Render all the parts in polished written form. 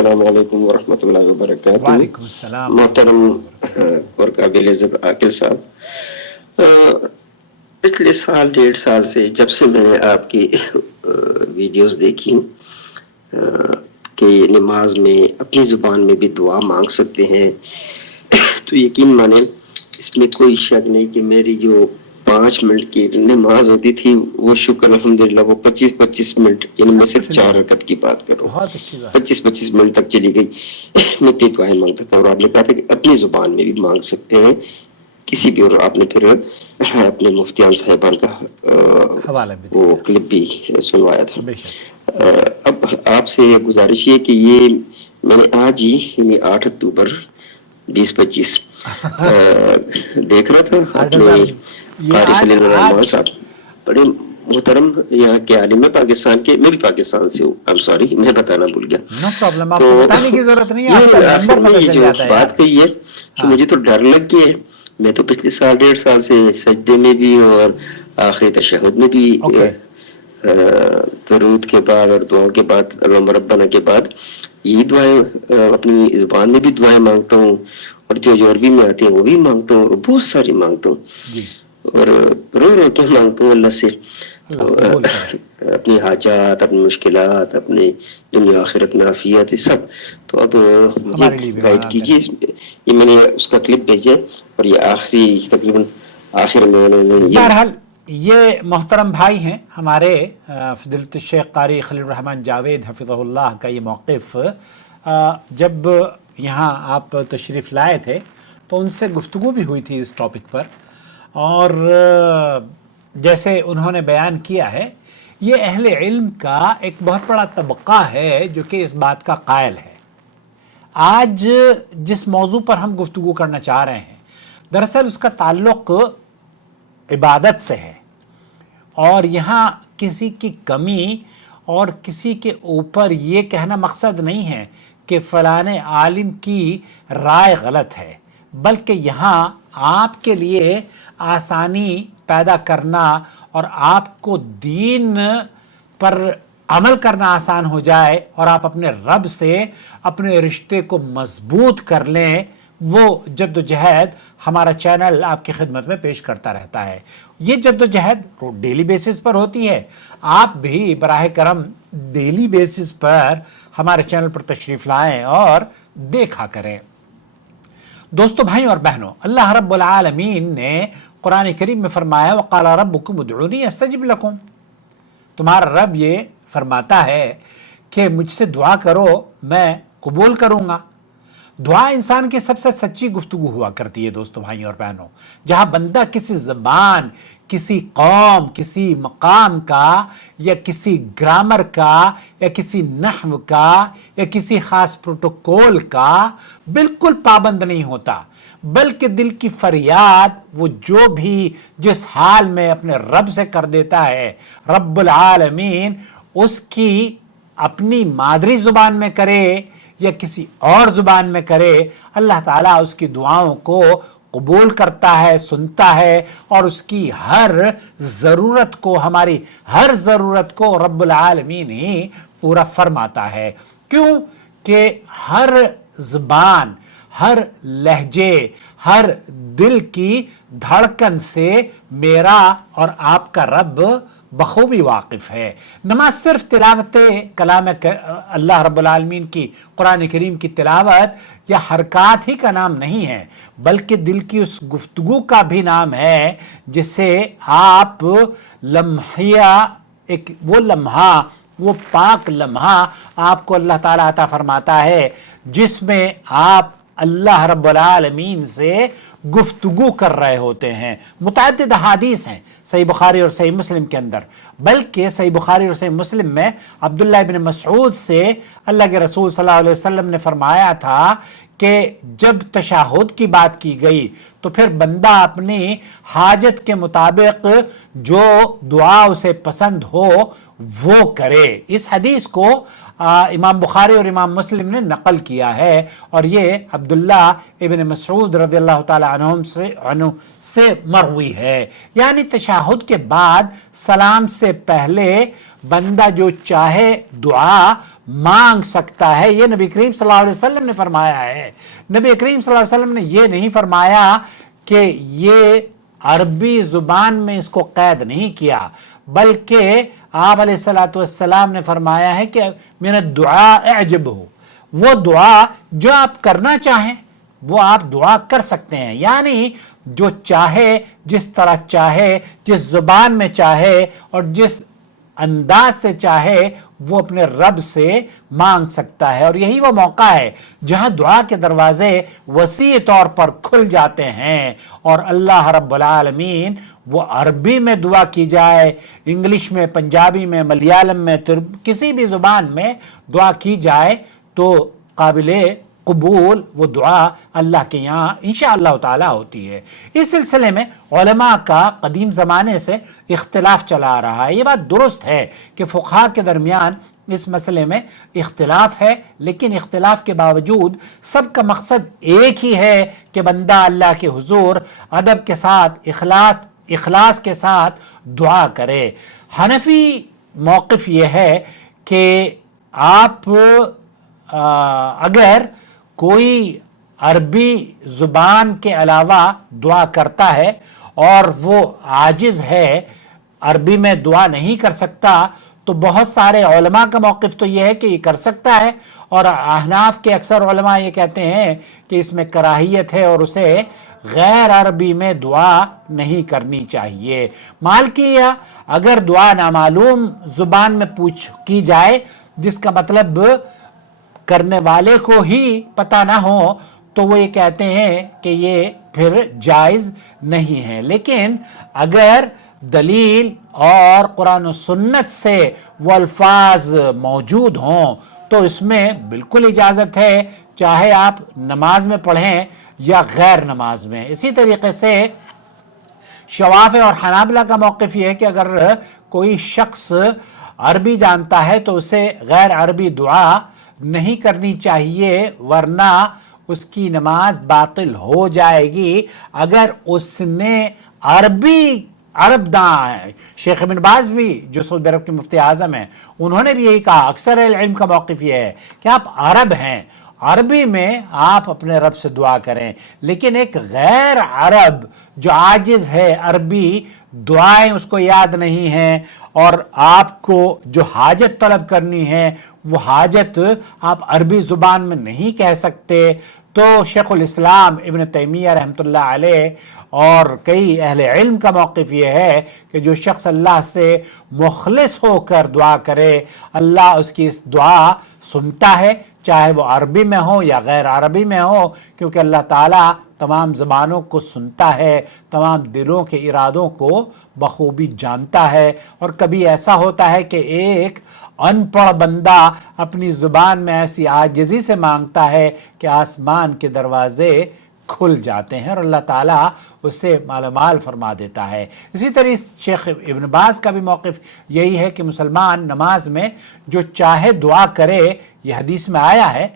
السلام علیکم ورحمۃ اللہ وبرکاتہ۔ وعلیکم السلام محترم اور قابل عزت عاقل صاحب، پچھلے سال 1.5 سال سے جب سے میں نے آپ کی ویڈیوز دیکھی کہ نماز میں اپنی زبان میں بھی دعا مانگ سکتے ہیں، تو یقین مانیں اس میں کوئی شک نہیں کہ میری جو 5 منٹ کی نماز ہوتی تھی وہ شکر الحمدللہ وہ 25 منٹ، یعنی میں صرف 4 رکعت کی بات کر رہا ہوں، بہت اچھی بات 25 منٹ تک چلی گئی۔ میں اتنی دعائیں مانگتا تھا، اور آپ نے کہا تھا کہ اپنی زبان میں بھی مانگ سکتے ہیں کسی بھی، اور آپ نے پھر اپنے مفتیان صاحبان کا حوالہ بھی وہ کلپ بھی سنوایا تھا۔ بے شک۔ اب آپ سے یہ گزارش ہے کہ یہ میں نے آج ہی یعنی 8 اکتوبر 2025 دیکھ رہا تھا اپنے قاری خلیل الرحمان صاحب، بڑے محترم یہاں کے عالم ہے پاکستان کے، میں بھی پاکستان سے ہوں، I'm sorry میں بتانا بھول گیا۔ نو پرابلم، آپ کو بتانے کی ضرورت نہیں ہے، آپ کا نمبر پتہ چل جو جاتا ہے۔ بات کہی ہے کہ مجھے تو ڈر لگ گیا ہے، میں تو پچھلے سال 1.5 سال سے سجدے میں بھی اور آخری تشہد میں بھی درود کے بعد اور دعاؤں کے بعد اللہم ربنا کے بعد یہی دعائیں اپنی زبان میں بھی دعائیں مانگتا ہوں، اور جو عربی میں آتی ہیں وہ بھی مانگتا ہوں، اور بہت ساری مانگتا ہوں، اور رو کے مانگتا ہوں اللہ سے اپنی حاجات، اپنی مشکلات، اپنی دنیا آخرت میں عافیت سب۔ تو اب مجھے گائیڈ کیجیے، یہ میں نے اس کا کلپ بھیجا اور یہ آخری تقریباً آخر میں انہوں نے بہرحال یہ محترم بھائی ہیں ہمارے فضیلت الشیخ قاری خلیل الرحمان جاوید حفظہ اللہ کا یہ موقف جب یہاں آپ تشریف لائے تھے تو ان سے گفتگو بھی ہوئی تھی اس ٹاپک پر، اور جیسے انہوں نے بیان کیا ہے یہ اہل علم کا ایک بہت بڑا طبقہ ہے جو کہ اس بات کا قائل ہے۔ آج جس موضوع پر ہم گفتگو کرنا چاہ رہے ہیں دراصل اس کا تعلق عبادت سے ہے، اور یہاں کسی کی کمی اور کسی کے اوپر یہ کہنا مقصد نہیں ہے کہ فلاں عالم کی رائے غلط ہے، بلکہ یہاں آپ کے لیے آسانی پیدا کرنا اور آپ کو دین پر عمل کرنا آسان ہو جائے اور آپ اپنے رب سے اپنے رشتے کو مضبوط کر لیں، وہ جد و جہد ہمارا چینل آپ کی خدمت میں پیش کرتا رہتا ہے۔ یہ جد و جہد ڈیلی بیسس پر ہوتی ہے، آپ بھی براہ کرم ڈیلی بیسس پر ہمارے چینل پر تشریف لائیں اور دیکھا کریں۔ دوستو، بھائی اور بہنوں، اللہ رب العالمین نے قرآن کریم میں فرمایا وَقَالَ رَبُّكُمُ ادْعُونِي أَسْتَجِبْ لَكُمْ، تمہارا رب یہ فرماتا ہے کہ مجھ سے دعا کرو میں قبول کروں گا۔ دعا انسان کی سب سے سچی گفتگو ہوا کرتی ہے دوستو، بھائی اور بہنوں، جہاں بندہ کسی زبان، کسی قوم، کسی مقام کا یا کسی گرامر کا یا کسی نحو کا یا کسی خاص پروٹوکول کا بالکل پابند نہیں ہوتا، بلکہ دل کی فریاد وہ جو بھی جس حال میں اپنے رب سے کر دیتا ہے، رب العالمین اس کی اپنی مادری زبان میں کرے یا کسی اور زبان میں کرے، اللہ تعالیٰ اس کی دعاؤں کو قبول کرتا ہے، سنتا ہے، اور اس کی ہر ضرورت کو، ہماری ہر ضرورت کو رب العالمین ہی پورا فرماتا ہے۔ کیوں کہ ہر زبان، ہر لہجے، ہر دل کی دھڑکن سے میرا اور آپ کا رب بخوبی واقف ہے۔ نماز صرف تلاوت کلام اللہ رب العالمین کی، قرآن کریم کی تلاوت یا حرکات ہی کا نام نہیں ہے، بلکہ دل کی اس گفتگو کا بھی نام ہے جسے آپ لمحہ، ایک وہ لمحہ، وہ پاک لمحہ آپ کو اللہ تعالیٰ عطا فرماتا ہے جس میں آپ اللہ رب العالمین سے گفتگو کر رہے ہوتے ہیں۔ متعدد احادیث ہیں صحیح بخاری اور صحیح مسلم کے اندر، بلکہ صحیح بخاری اور صحیح مسلم میں عبداللہ بن مسعود سے اللہ کے رسول صلی اللہ علیہ وسلم نے فرمایا تھا کہ جب تشہد کی بات کی گئی تو پھر بندہ اپنی حاجت کے مطابق جو دعا اسے پسند ہو وہ کرے۔ اس حدیث کو امام بخاری اور امام مسلم نے نقل کیا ہے، اور یہ عبداللہ ابن مسعود رضی اللہ تعالی عنہ سے مروی ہے۔ یعنی تشہد کے بعد سلام سے پہلے بندہ جو چاہے دعا مانگ سکتا ہے، یہ نبی کریم صلی اللہ علیہ وسلم نے فرمایا ہے۔ نبی کریم صلی اللہ علیہ وسلم نے یہ نہیں فرمایا کہ یہ عربی زبان میں اس کو قید نہیں کیا، بلکہ آپ علیہ السلام نے فرمایا ہے کہ من الدعاء اعجبہ، وہ دعا جو آپ کرنا چاہیں وہ آپ دعا کر سکتے ہیں، یعنی جو چاہے، جس طرح چاہے، جس زبان میں چاہے اور جس انداز سے چاہے وہ اپنے رب سے مانگ سکتا ہے۔ اور یہی وہ موقع ہے جہاں دعا کے دروازے وسیع طور پر کھل جاتے ہیں، اور اللہ رب العالمین وہ عربی میں دعا کی جائے، انگلش میں، پنجابی میں، ملیالم میں، کسی بھی زبان میں دعا کی جائے تو قابل قبول وہ دعا اللہ کے یہاں انشاءاللہ تعالی ہوتی ہے۔ اس سلسلے میں علماء کا قدیم زمانے سے اختلاف چلا آ رہا ہے۔ یہ بات درست ہے کہ فقہاء کے درمیان اس مسئلے میں اختلاف ہے، لیکن اختلاف کے باوجود سب کا مقصد ایک ہی ہے کہ بندہ اللہ کے حضور ادب کے ساتھ، اخلاص کے ساتھ دعا کرے۔ حنفی موقف یہ ہے کہ آپ اگر کوئی عربی زبان کے علاوہ دعا کرتا ہے اور وہ عاجز ہے، عربی میں دعا نہیں کر سکتا، تو بہت سارے علماء کا موقف تو یہ ہے کہ یہ کر سکتا ہے، اور احناف کے اکثر علماء یہ کہتے ہیں کہ اس میں کراہیت ہے اور اسے غیر عربی میں دعا نہیں کرنی چاہیے۔ مالکیہ اگر دعا نامعلوم زبان میں کی جائے جس کا مطلب کرنے والے کو ہی پتہ نہ ہو، تو وہ یہ کہتے ہیں کہ یہ پھر جائز نہیں ہے۔ لیکن اگر دلیل اور قرآن و سنت سے وہ الفاظ موجود ہوں تو اس میں بالکل اجازت ہے، چاہے آپ نماز میں پڑھیں یا غیر نماز میں۔ اسی طریقے سے شوافع اور حنابلہ کا موقف یہ ہے کہ اگر کوئی شخص عربی جانتا ہے تو اسے غیر عربی دعا نہیں کرنی چاہیے، ورنہ اس کی نماز باطل ہو جائے گی۔ اگر اس نے عرب داں ہے، شیخ ابن باز بھی جو سعودی عرب کے مفتی اعظم ہیں، انہوں نے بھی یہی کہا، اکثر علم کا موقف یہ ہے کہ آپ عرب ہیں، عربی میں آپ اپنے رب سے دعا کریں، لیکن ایک غیر عرب جو عاجز ہے، عربی دعائیں اس کو یاد نہیں ہیں، اور آپ کو جو حاجت طلب کرنی ہے وہ حاجت آپ عربی زبان میں نہیں کہہ سکتے، تو شیخ الاسلام ابن تیمیہ رحمۃ اللہ علیہ اور کئی اہل علم کا موقف یہ ہے کہ جو شخص اللہ سے مخلص ہو کر دعا کرے، اللہ اس کی اس دعا سنتا ہے، چاہے وہ عربی میں ہو یا غیر عربی میں ہو، کیونکہ اللہ تعالیٰ تمام زبانوں کو سنتا ہے، تمام دلوں کے ارادوں کو بخوبی جانتا ہے۔ اور کبھی ایسا ہوتا ہے کہ ایک ان پڑھ بندہ اپنی زبان میں ایسی عاجزی سے مانگتا ہے کہ آسمان کے دروازے کھل جاتے ہیں اور اللہ تعالیٰ اسے مالا مال فرما دیتا ہے۔ اسی طرح شیخ ابن باز کا بھی موقف یہی ہے کہ مسلمان نماز میں جو چاہے دعا کرے، یہ حدیث میں آیا ہے،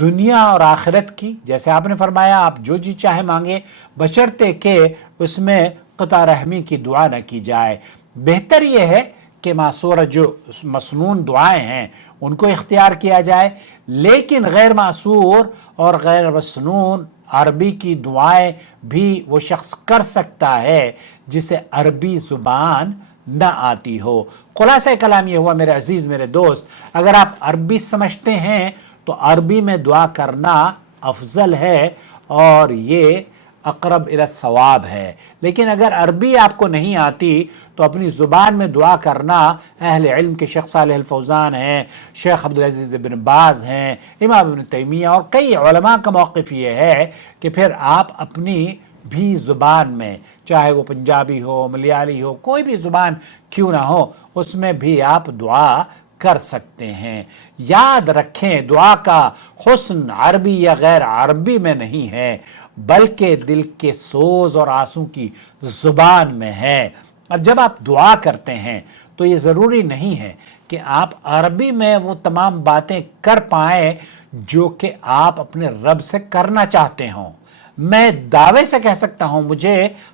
دنیا اور آخرت کی، جیسے آپ نے فرمایا آپ جو جی چاہے مانگے، بشرطے کہ اس میں قطع رحمی کی دعا نہ کی جائے۔ بہتر یہ ہے کہ معصورہ جو مسنون دعائیں ہیں ان کو اختیار کیا جائے، لیکن غیر معصور اور غیر مسنون عربی کی دعائیں بھی وہ شخص کر سکتا ہے جسے عربی زبان نہ آتی ہو۔ خلاصہ کلام یہ ہوا میرے عزیز، میرے دوست، اگر آپ عربی سمجھتے ہیں تو عربی میں دعا کرنا افضل ہے اور یہ اقرب الی الصواب ہے، لیکن اگر عربی آپ کو نہیں آتی تو اپنی زبان میں دعا کرنا اہل علم کے شیخ صالح الفوزان ہیں، شیخ عبدالعزیز بن باز ہیں، امام ابن تیمیہ اور کئی علماء کا موقف یہ ہے کہ پھر آپ اپنی بھی زبان میں، چاہے وہ پنجابی ہو، ملیالی ہو، کوئی بھی زبان کیوں نہ ہو، اس میں بھی آپ دعا کر سکتے ہیں۔ یاد رکھیں دعا کا حسن عربی یا غیر عربی میں نہیں ہے، بلکہ دل کے سوز اور آنسو کی زبان میں ہے۔ اب جب آپ دعا کرتے ہیں تو یہ ضروری نہیں ہے کہ آپ عربی میں وہ تمام باتیں کر پائیں جو کہ آپ اپنے رب سے کرنا چاہتے ہوں۔ میں دعوے سے کہہ سکتا ہوں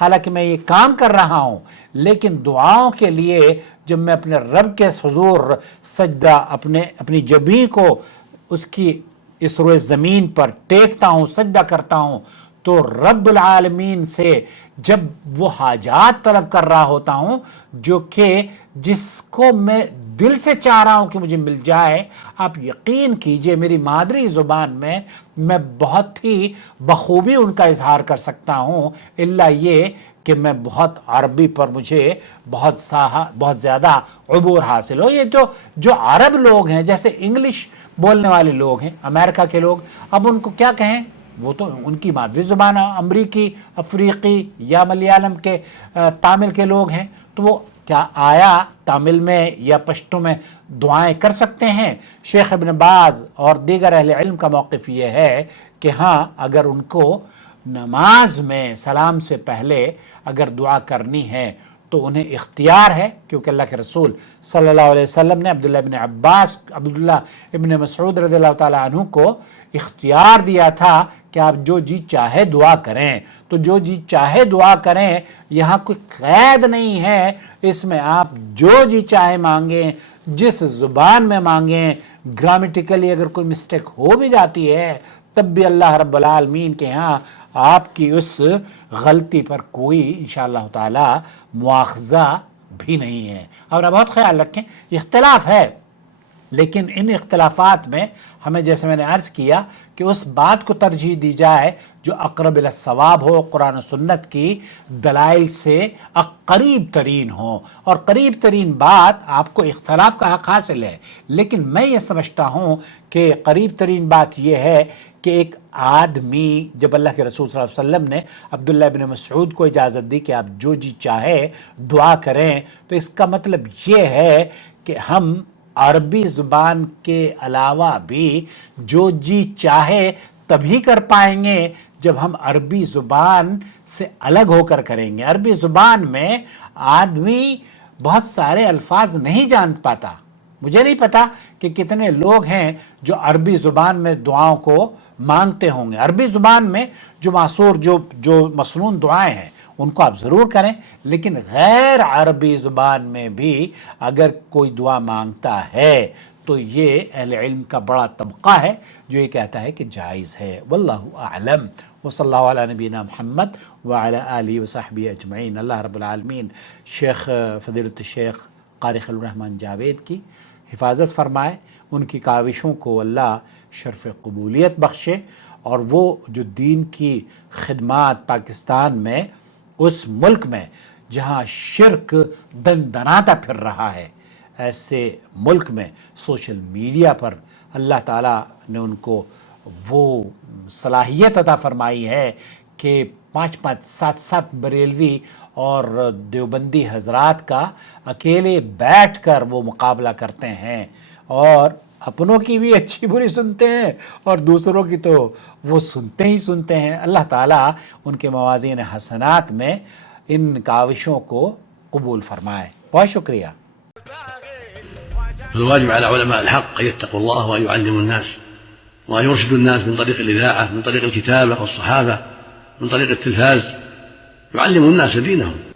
حالانکہ میں یہ کام کر رہا ہوں، لیکن دعاؤں کے لیے جب میں اپنے رب کے حضور سجدہ اپنی جبین کو اس کی اس روئے زمین پر ٹیکتا ہوں، سجدہ کرتا ہوں، تو رب العالمین سے جب وہ حاجات طلب کر رہا ہوتا ہوں جو کہ جس کو میں دل سے چاہ رہا ہوں کہ مجھے مل جائے، آپ یقین کیجئے میری مادری زبان میں بہت ہی بخوبی ان کا اظہار کر سکتا ہوں، الا یہ کہ میں بہت عربی پر مجھے بہت زیادہ عبور حاصل ہو۔ یہ جو عرب لوگ ہیں، جیسے انگلش بولنے والے لوگ ہیں، امریکہ کے لوگ، اب ان کو کیا کہیں؟ وہ تو ان کی مادری زبان امریکی، افریقی یا ملیالم کے تامل کے لوگ ہیں، تو وہ کیا آیا تامل میں یا پشتو میں دعائیں کر سکتے ہیں؟ شیخ ابن باز اور دیگر اہل علم کا موقف یہ ہے کہ ہاں، اگر ان کو نماز میں سلام سے پہلے اگر دعا کرنی ہے تو انہیں اختیار ہے، کیونکہ اللہ کے رسول صلی اللہ علیہ وسلم نے عبداللہ ابن مسعود رضی اللہ تعالیٰ عنہ کو اختیار دیا تھا کہ آپ جو جی چاہے دعا کریں، تو جو جی چاہے دعا کریں، یہاں کوئی قید نہیں ہے، اس میں آپ جو جی چاہے مانگیں، جس زبان میں مانگیں، گرامیٹیکلی اگر کوئی مسٹیک ہو بھی جاتی ہے تب بھی اللہ رب العالمین کے ہاں آپ کی اس غلطی پر کوئی انشاءاللہ تعالی مواخذہ بھی نہیں ہے۔ اور بہت خیال رکھیں، اختلاف ہے، لیکن ان اختلافات میں ہمیں، جیسے میں نے عرض کیا، کہ اس بات کو ترجیح دی جائے جو اقرب الی الصواب ہو، قرآن و سنت کی دلائل سے قریب ترین ہو، اور قریب ترین بات آپ کو اختلاف کا حق حاصل ہے، لیکن میں یہ سمجھتا ہوں کہ قریب ترین بات یہ ہے کہ ایک آدمی، جب اللہ کے رسول صلی اللہ علیہ وسلم نے عبداللہ ابن مسعود کو اجازت دی کہ آپ جو جی چاہے دعا کریں، تو اس کا مطلب یہ ہے کہ ہم عربی زبان کے علاوہ بھی جو جی چاہے تبھی کر پائیں گے جب ہم عربی زبان سے الگ ہو کر کریں گے۔ عربی زبان میں آدمی بہت سارے الفاظ نہیں جان پاتا۔ مجھے نہیں پتا کہ کتنے لوگ ہیں جو عربی زبان میں دعاؤں کو مانگتے ہوں گے۔ عربی زبان میں جو معصور جو مسنون دعائیں ہیں ان کو آپ ضرور کریں، لیکن غیر عربی زبان میں بھی اگر کوئی دعا مانگتا ہے تو یہ اہل علم کا بڑا طبقہ ہے جو یہ کہتا ہے کہ جائز ہے۔ واللہ اعلم، وصلی اللہ علی نبینا محمد وعلی آلہ وصحبہ اجمعین۔ اللہ رب العالمین شیخ فضیلت الشیخ قاری خلیل الرحمن جاوید کی حفاظت فرمائے، ان کی کاوشوں کو اللہ شرف قبولیت بخشے، اور وہ جو دین کی خدمات پاکستان میں، اس ملک میں جہاں شرک دندناتا پھر رہا ہے، ایسے ملک میں سوشل میڈیا پر اللہ تعالیٰ نے ان کو وہ صلاحیت عطا فرمائی ہے کہ 5-7 بریلوی اور دیوبندی حضرات کا اکیلے بیٹھ کر وہ مقابلہ کرتے ہیں، اور اپنوں کی بھی اچھی بری سنتے ہیں اور دوسروں کی تو وہ سنتے ہیں۔ اللہ تعالیٰ ان کے موازین حسنات میں ان کاوشوں کو قبول فرمائے۔ بہت شکریہ۔ الواجب على علماء الحق أن يتقوا الله وأن يعلموا الناس وأن يرشدوا الناس من طريق الإذاعة، من طريق الكتابة والصحافة، من طريق التلفاز، يعلموا الناس دينهم.